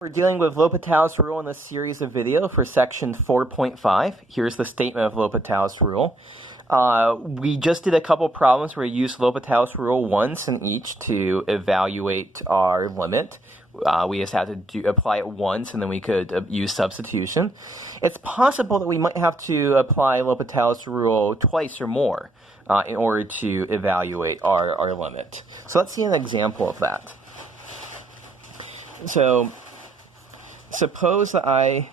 We're dealing with L'Hopital's rule in this series of video for section 4.5. Here's the statement of L'Hopital's rule. We just did a couple problems where we used L'Hopital's rule once in each to evaluate our limit. We just had to apply it once and then we could use substitution. It's possible that we might have to apply L'Hopital's rule twice or more in order to evaluate our limit. So let's see an example of that. So suppose that I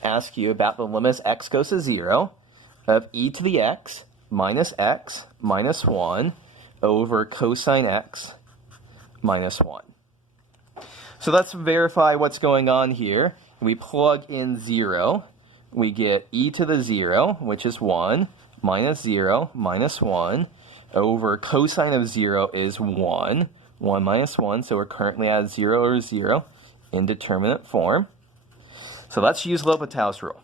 ask you about the limit as x goes to 0 of e to the x minus 1 over cosine x minus 1. So let's verify what's going on here. We plug in 0. We get e to the 0, which is 1, minus 0, minus 1, over cosine of 0 is 1. 1 minus 1, so we're currently at 0 over 0. Indeterminate form. So let's use L'Hopital's rule.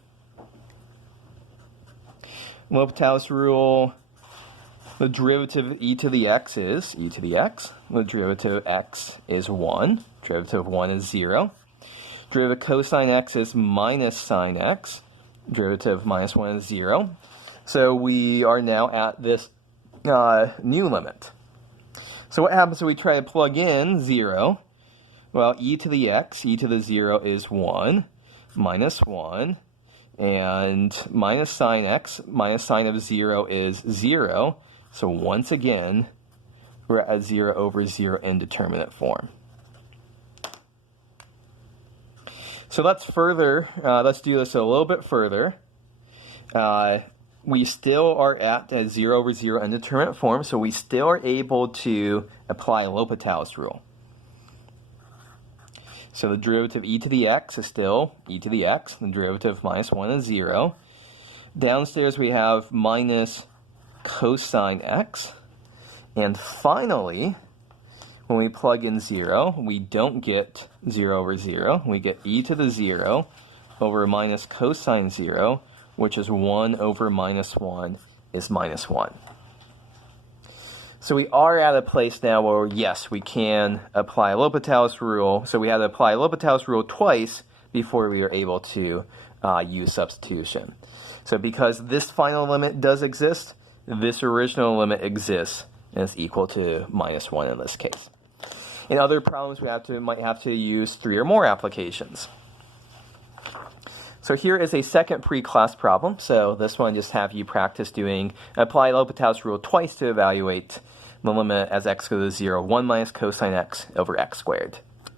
L'Hopital's rule, the derivative of e to the x is e to the x. The derivative of x is 1. Derivative of 1 is 0. Derivative of cosine x is minus sine x. Derivative of minus 1 is 0. So we are now at this new limit. So what happens if we try to plug in 0? Well, e to the x, e to the 0 is 1, minus 1, and minus sine x, minus sine of 0 is 0. So once again, we're at 0 over 0 indeterminate form. So let's do this a little bit further. We still are at a 0 over 0 indeterminate form, so we still are able to apply L'Hopital's rule. So the derivative of e to the x is still e to the x. The derivative of minus 1 is 0. Downstairs we have minus cosine x. And finally, when we plug in 0, we don't get 0 over 0. We get e to the 0 over minus cosine 0, which is 1 over minus 1 is minus 1. So we are at a place now where, yes, we can apply L'Hopital's rule. So we had to apply L'Hopital's rule twice before we were able to use substitution. So because this final limit does exist, this original limit exists, and it's equal to minus 1 in this case. In other problems, we might have to use 3 or more applications. So here is a second pre-class problem. So this one just have you practice apply L'Hopital's rule twice to evaluate the limit as x goes to 0, 1 minus cosine x over x squared.